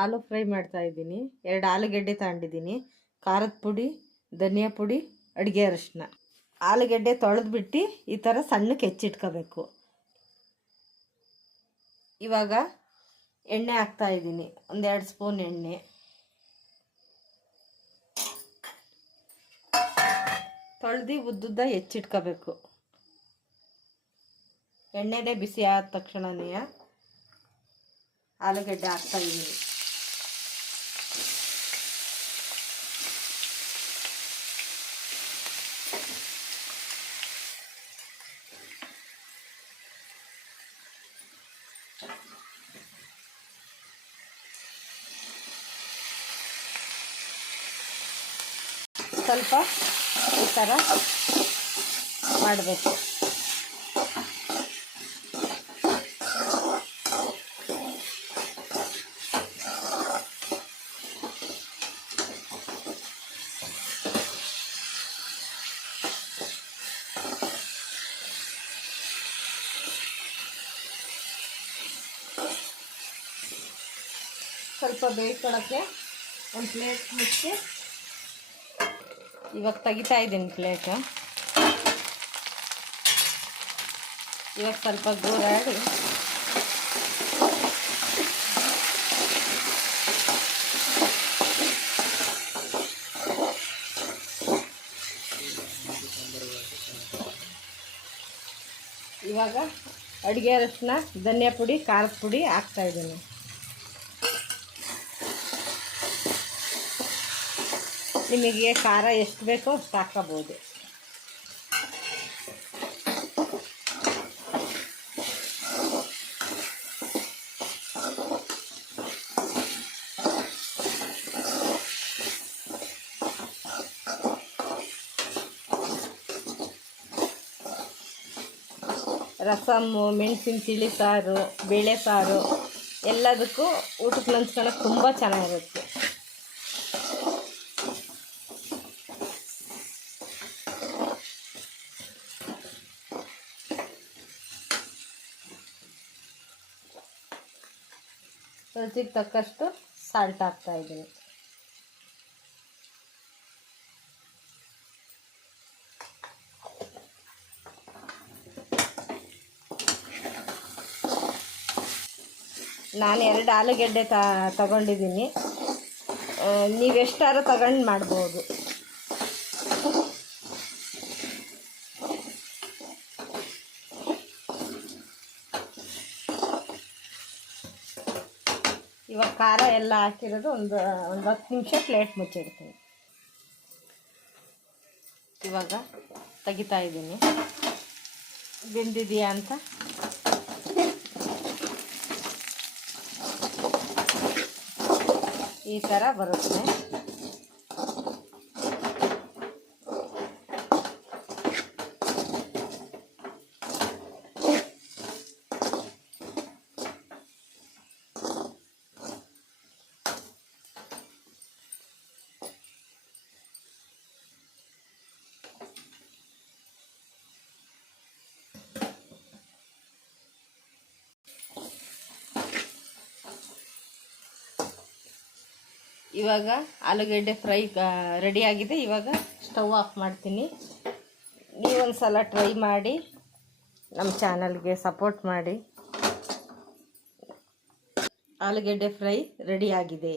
ಆಲೂ fry ಮಾಡ್ತಾ ಇದ್ದೀನಿ. ಎರಡು ಆಲೂಗೆಡ್ಡೆ ತಗೊಂಡಿದ್ದೀನಿ. ಖಾರದ ಪುಡಿ, ಧನಿಯಾ ಪುಡಿ, ಅಡುಗೆ ಅರಿಶಿನ. ಆಲೂಗೆಡ್ಡೆ ತೊಳೆದ್ಬಿಟ್ಟು ಈ ಥರ ಸಣ್ಣಕ್ಕೆ ಹೆಚ್ಚಿಟ್ಕೋಬೇಕು. ಇವಾಗ ಎಣ್ಣೆ ಹಾಕ್ತಾ ಇದ್ದೀನಿ. ಒಂದೆರಡು ಸ್ಪೂನ್ ಎಣ್ಣೆ. ತೊಳೆದು ಉದ್ದುದ್ದ ಹೆಚ್ಚಿಟ್ಕೋಬೇಕು. ಎಣ್ಣೆದೇ ಬಿಸಿ ಆದ ತಕ್ಷಣನೇ ಆಲೂಗಡ್ಡೆ ಹಾಕ್ತಾ ಸ್ವಲ್ಪ ಈ ಥರ ಮಾಡಬೇಕು. ಸ್ವಲ್ಪ ಬೇಯ್ಕೊಳ್ಳೋಕ್ಕೆ ಒಂದು ಪ್ಲೇಟ್ ಮುಚ್ಚಿ ಇವಾಗ ತೆಗಿತಾ ಇದ್ದೀನಿ ಪ್ಲೇಟ್. ಇವಾಗ ಸ್ವಲ್ಪ ಗೂರಾಡಿ ಇವಾಗ ಅಡುಗೆ ಅರಿಶಿನ ಧನಿಯಾ ಪುಡಿ ಖಾರದ ಪುಡಿ ಹಾಕ್ತಾ ನಿಮಗೆ ಖಾರ ಎಷ್ಟು ಬೇಕೋ ಅಷ್ಟು ಹಾಕೋಬೋದು ರಸಮ್ಮು, ಮೆಣಸಿನ ತಿಳಿ ಸಾರು, ಬೇಳೆ ಸಾರು ಎಲ್ಲದಕ್ಕೂ ಊಟಕ್ಕೆ ನಂಚ್ಕೊಳ್ಳೋಕೆ ತುಂಬ ಚೆನ್ನಾಗಿರುತ್ತೆ. ರುಚಿಗೆ ತಕ್ಕಷ್ಟು ಸಾಲ್ಟ್ ಹಾಕ್ತಾ ಇದ್ದೀನಿ. ನಾನು ಎರಡು ಆಲೂಗೆಡ್ಡೆ ತಗೊಂಡಿದ್ದೀನಿ. ನೀವೆಷ್ಟಾರು ತಗೊಂಡು ಮಾಡ್ಬೋದು. ಇವಾಗ ಖಾರ ಎಲ್ಲ ಹಾಕಿರೋದು ಒಂದು ಒಂದು ಹತ್ತು ನಿಮಿಷ ಪ್ಲೇಟ್ ಮುಚ್ಚಿಡ್ತೀನಿ. ಇವಾಗ ತೆಗಿತಾ ಇದ್ದೀನಿ. ಬೆಂದಿದೆಯಾ ಅಂತ? ಈ ಥರ ಬರುತ್ತೆ. ಇವಾಗ ಆಲೂಗೆಡ್ಡೆ ಫ್ರೈ ರೆಡಿಯಾಗಿದೆ ಇವಾಗ ಸ್ಟವ್ ಆಫ್ ಮಾಡ್ತೀನಿ. ನೀವೊಂದು ಸಲ ಟ್ರೈ ಮಾಡಿ ನಮ್ಮ ಚಾನಲ್ಗೆ ಸಪೋರ್ಟ್ ಮಾಡಿ. ಆಲೂಗೆಡ್ಡೆ ಫ್ರೈ ರೆಡಿಯಾಗಿದೆ